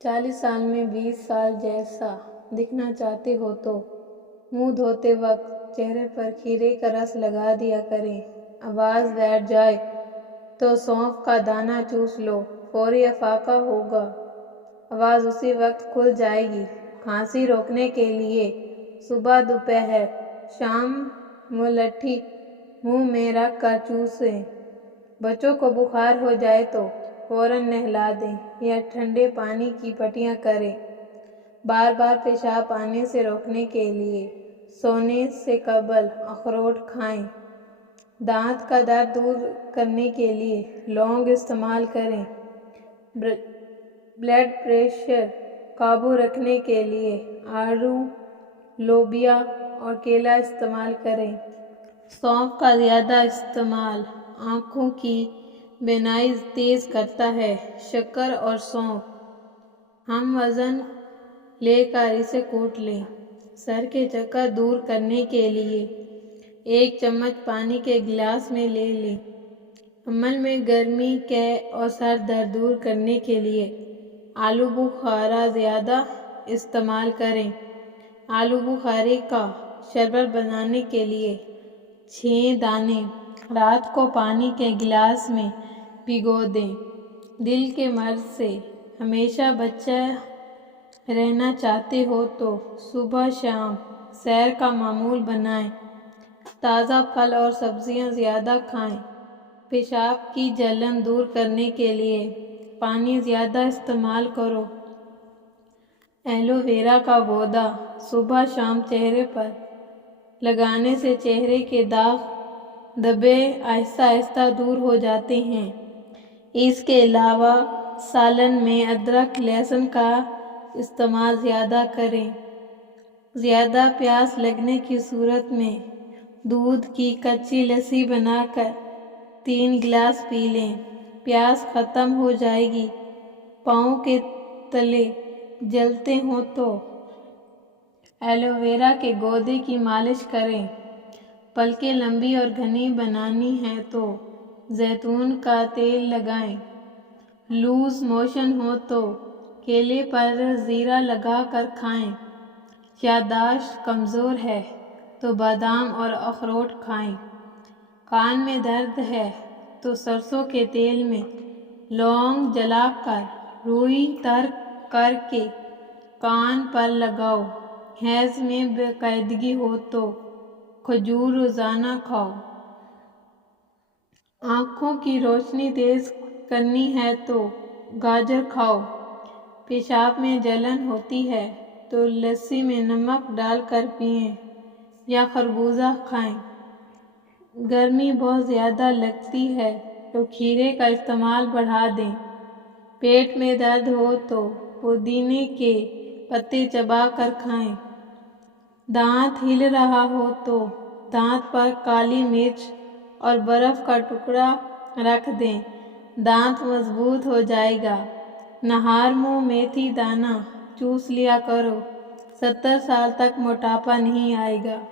40 साल में 20 साल जैसा दिखना चाहते हो तो मुंह धोते वक्त चेहरे पर खीरे का रस लगा दिया करें। आवाज़ बैठ जाए तो सौंफ का दाना चूस लो, फौरी अफाका होगा। आवाज़ उसी वक्त खुल जाएगी। खांसी रोकने के लिए सुबह दोपहर शाम मुलट्ठी मुंह में रख कर चूसें। बच्चों को बुखार हो जाए तो फौरन नहला दें या ठंडे पानी की पट्टियाँ करें। बार बार पेशाब आने से रोकने के लिए सोने से कबल अखरोट खाएं। दांत का दर्द दूर करने के लिए लौंग इस्तेमाल करें। ब्लड प्रेशर काबू रखने के लिए आलू, लोबिया और केला इस्तेमाल करें। सौंफ का ज़्यादा इस्तेमाल आँखों की बीनाई तेज़ करता है। शक्कर और सौंफ हम वज़न लेकर इसे कूट लें। सर के चक्कर दूर करने के लिए 1 चम्मच पानी के गिलास में ले लें। अमल में गर्मी, कै और सर दर्द दूर करने के लिए आलू बुखारा ज़्यादा इस्तेमाल करें। आलू बुखारे का शरबत बनाने के लिए 6 दाने रात को पानी के गिलास में भिगो दें। दिल के मर्ज से हमेशा बचा रहना चाहते हो तो सुबह शाम सैर का मामूल बनाएं। ताज़ा फल और सब्जियां ज़्यादा खाएं। पेशाब की जलन दूर करने के लिए पानी ज़्यादा इस्तेमाल करो। एलोवेरा का पौधा सुबह शाम चेहरे पर लगाने से चेहरे के दाग धब्बे आहिस्ता आहिस्ता दूर हो जाते हैं। इसके अलावा सालन में अदरक लहसुन का इस्तेमाल ज़्यादा करें। ज़्यादा प्यास लगने की सूरत में दूध की कच्ची लस्सी बनाकर 3 गिलास पी लें। प्यास ख़त्म हो जाएगी। पाँव के तले जलते हों तो एलोवेरा के गूदे की मालिश करें। पलकें लंबी और घनी बनानी है तो जैतून का तेल लगाएं। लूज मोशन हो तो केले पर ज़ीरा लगा कर खाएं। याददाश्त कमज़ोर है तो बादाम और अखरोट खाएं। कान में दर्द है तो सरसों के तेल में लौंग जलाकर रुई तर करके कान पर लगाओ। हैज़ में बेकायदगी हो तो खजूर रोज़ाना खाओ। आँखों की रोशनी तेज़ करनी है तो गाजर खाओ। पेशाब में जलन होती है तो लस्सी में नमक डालकर पिएं या खरबूजा खाएं। गर्मी बहुत ज़्यादा लगती है तो खीरे का इस्तेमाल बढ़ा दें। पेट में दर्द हो तो पुदीने के पत्ते चबा कर खाएं। दांत हिल रहा हो तो दांत पर काली मिर्च और बर्फ़ का टुकड़ा रख दें। दांत मजबूत हो जाएगा। नहार मुँह मेथी दाना चूस लिया करो। 70 साल तक मोटापा नहीं आएगा।